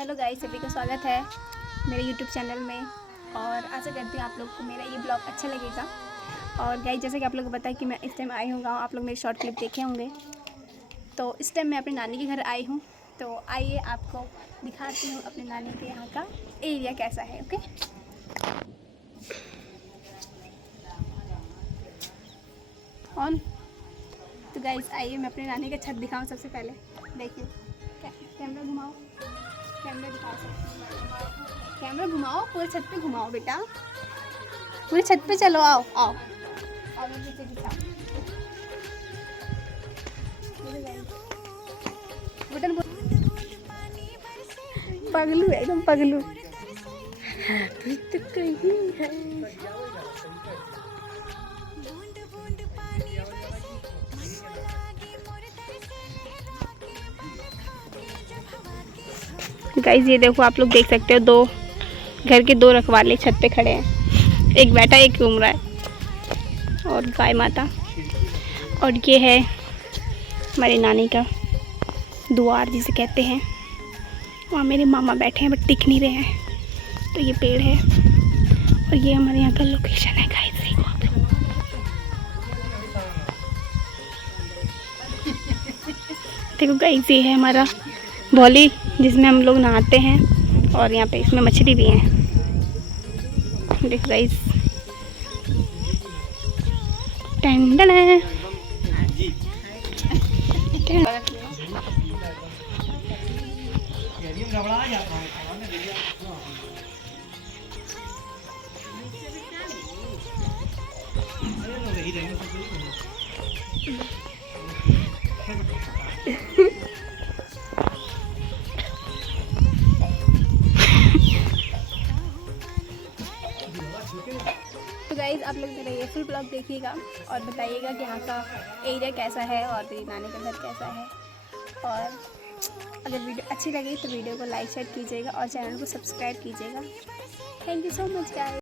Hello guys, सभी का स्वागत है मेरे यूट्यूब चैनल में। और आशा करती हूँ आप लोग को मेरा ये ब्लॉग अच्छा लगेगा। और गाइस, जैसे कि आप लोग को पता है कि मैं इस टाइम आई हूँ गाँव। आप लोग मेरे शॉर्ट क्लिप देखे होंगे। तो इस टाइम मैं अपनी नानी के घर आई हूँ। तो आइए आपको दिखाती हूँ अपने नानी के यहाँ का एरिया कैसा है। Okay, on. तो गाइस आइए मैं अपने नानी का छत दिखाऊँ। सबसे पहले देखिए, कैमरा घुमाओ, कैमरा दिखाओ, कैमरा घुमाओ, पूरे छत पे घुमाओ बेटा, पूरे छत पे चलो। आओ आओ आओ, मैं पीछे दिखाओ। बटन पगलू है, एकदम पगलू। तो कहीं है गाइस, ये देखो, आप लोग देख सकते हो, दो घर के दो रखवाले छत पे खड़े हैं। एक बैठा, एक घूम रहा है। और गाय माता। और ये है हमारी नानी का द्वार जिसे कहते हैं। वहाँ मेरे मामा बैठे हैं बट दिख नहीं रहे हैं। तो ये पेड़ है और ये हमारे यहाँ का लोकेशन है गाइस। देखो आप लोग, देखो गाइस, ये है हमारा भौली जिसमें हम लोग नहाते हैं। और यहाँ पे इसमें मछली भी है। देखो गाइस, तो गाइज़, आप लोग मेरा ये फुल ब्लॉग देखिएगा और बताइएगा कि यहाँ का एरिया कैसा है और मेरी नानी का घर कैसा है। और अगर वीडियो अच्छी लगी तो वीडियो को लाइक शेयर कीजिएगा और चैनल को सब्सक्राइब कीजिएगा। Thank you so much guys.